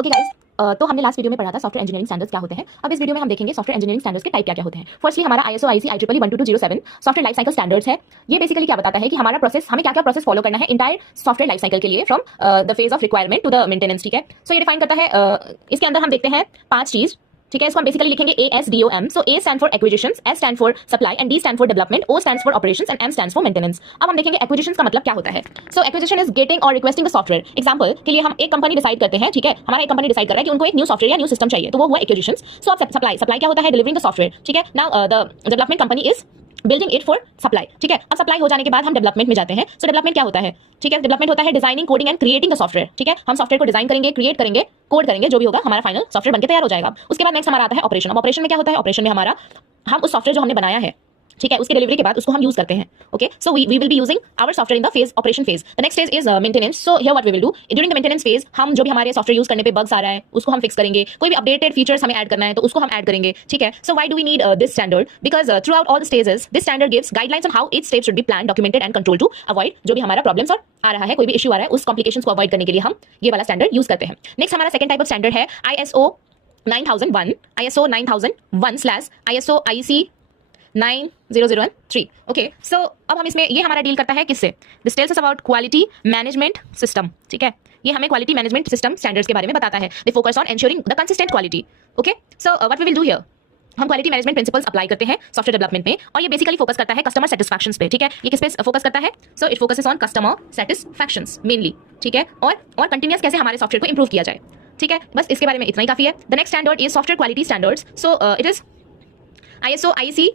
Okay guys, तो हमने last video में पढ़ा था सॉफ्टवेयर इंजीनियरिंग स्टैंडर्ड्स क्या होते हैं। अब इस वीडियो में हम देखेंगे सॉफ्टवेयर इंजीनियरिंग स्टैंडर्ड्स के टाइप क्या क्या होते हैं। फर्स्टली हमारा ISO IEC IEEE 12207 software life cycle standards है। ये बेसिकली क्या बताता है कि हमारा प्रोसेस, हमें क्या क्या प्रोसेस फॉलो करना है इंटायर सॉफ्टवेयर लाइफ साइकिल के लिए, from the phase of requirement to the maintenance. ठीक है, सो ये डिफाइन करता है, इसके अंदर हम देखते हैं 5 चीज। ठीक है, इसको हम बेसिकली लिखेंगे ASDOM। So A stand for acquisitions, S stand for supply and D stand for development, O stand for operations and M stand for maintenance. अब हम देखेंगे एक्विजिशंस का मतलब क्या होता है। सो एक्विजिशन इज गेटिंग और रिक्वेस्टिंग द सॉफ्टवेयर। एग्जांपल के लिए हम एक कंपनी डिसाइड करते हैं, ठीक है, हमारा एक कंपनी डिसाइड कर रहा है कि उनको एक न्यू सॉफ्टवेयर या न्यू सिस्टम चाहिए, तो वो हुआ एक्विजिशंस। सो अब सप्लाई क्या होता है, डिलीवरिंग द सॉफ्टवेयर। ठीक है, now the development company is building it for supply. ठीक है, अब सप्लाई हो जाने के बाद हम डेवलपमेंट में जाते हैं। सो डेवलपमेंट क्या होता है, ठीक है, डेवलपमेंट होता है designing, coding and creating the software. ठीक है, हम सॉफ्टवेयर को डिजाइन करेंगे, क्रिएट करेंगे, कोड करेंगे, जो भी होगा हमारा फाइनल सॉफ्टवेयर बनके तैयार हो जाएगा। उसके बाद नेक्स्ट हमारा आता है ऑपरेशन। अब ऑपरेशन में क्या होता है, ऑपरेशन में हमारा, हम उस सॉफ्टवेयर जो हमने बनाया है, ठीक है, उसके डिलीवरी के बाद उसको हम यूज करते हैं। Okay, so we will be using our software in the phase operation phase. The next phase is maintenance. So here what we will do during the maintenance phase, हम जो भी हमारे सॉफ्टवेयर यूज करने पे bugs आ रहा है उसको हम फिक्स करेंगे, कोई भी अपडेटेड फीचर्स हमें ऐड करना है तो उसको हम ऐड करेंगे। ठीक है, so why do we need this standard, because throughout all the stages this standard gives guidelines on how each step should be plan, documented and control to avoid जो भी हमारा प्रॉब्लम्स और आ रहा है, कोई भी इशू आ रहा है, उस कॉम्प्लिकेशंस को अवॉइड करने के लिए हम ये वाला स्टैंडर्ड यूज करते हैं। नेक्स्ट हमारा सेकंड टाइप ऑफ स्टैंडर्ड है ISO 9001, ISO 9001/ISO IEC 9003। Okay, so अब हम इसमें, ये हमारा डील करता है किससे, this tells us about quality management system. ठीक है, ये हमें क्वालिटी मैनेजमेंट सिस्टम स्टैंडर्ड्स के बारे में बताता है। They focus on ensuring the consistent quality. Okay, so what we will do here, हम क्वालिटी मैनेजमेंट प्रिंसिपल्स अप्लाई करते हैं सॉफ्टवेयर डेवलपमेंट में, और ये बेसिकली फोकस करता है कस्टमर सेटिस्फैक्शन पे। ठीक है, ये किस पे फोकस करता है, so it focuses on customer satisfactions mainly. ठीक है, और कंटिन्यूअस कैसे हमारे सॉफ्टवेयर को इंप्रूव किया जाए। ठीक है, बस इसके बारे में इतना ही काफी है। The next standard is software quality standards. So it is ISO IEC।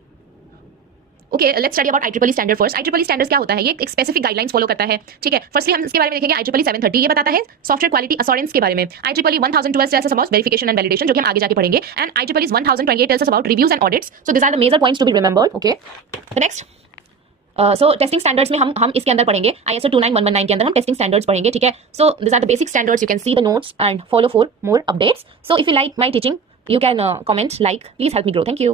Okay, let's study about IEEE standard first. IEEE standards क्या होता है, ये एक स्पेसिफिक गाइडलाइंस फॉलो करता है। ठीक है, फर्स्टली हम इसके बारे में देखेंगे IEEE 730, ये बताता है सॉफ्टवेयर क्वालिटी अश्योरेंस के बारे में। IEEE 1012 tells us about verification and validation, जो कि हम आगे जाके पढ़ेंगे, and IEEE 1028 tells us about reviews and audits. So this are the major points to be remembered. Okay, the next, so testing standards में हम इसके अंदर पढ़ेंगे ISO 29119 के अंदर हम टेस्टिंग स्टैंडर्ड्स पढ़ेंगे। ठीक है, so this are the basic standards, you can see the notes and follow for more updates. So if you like my teaching, you can comment, like, please help me grow. Thank you.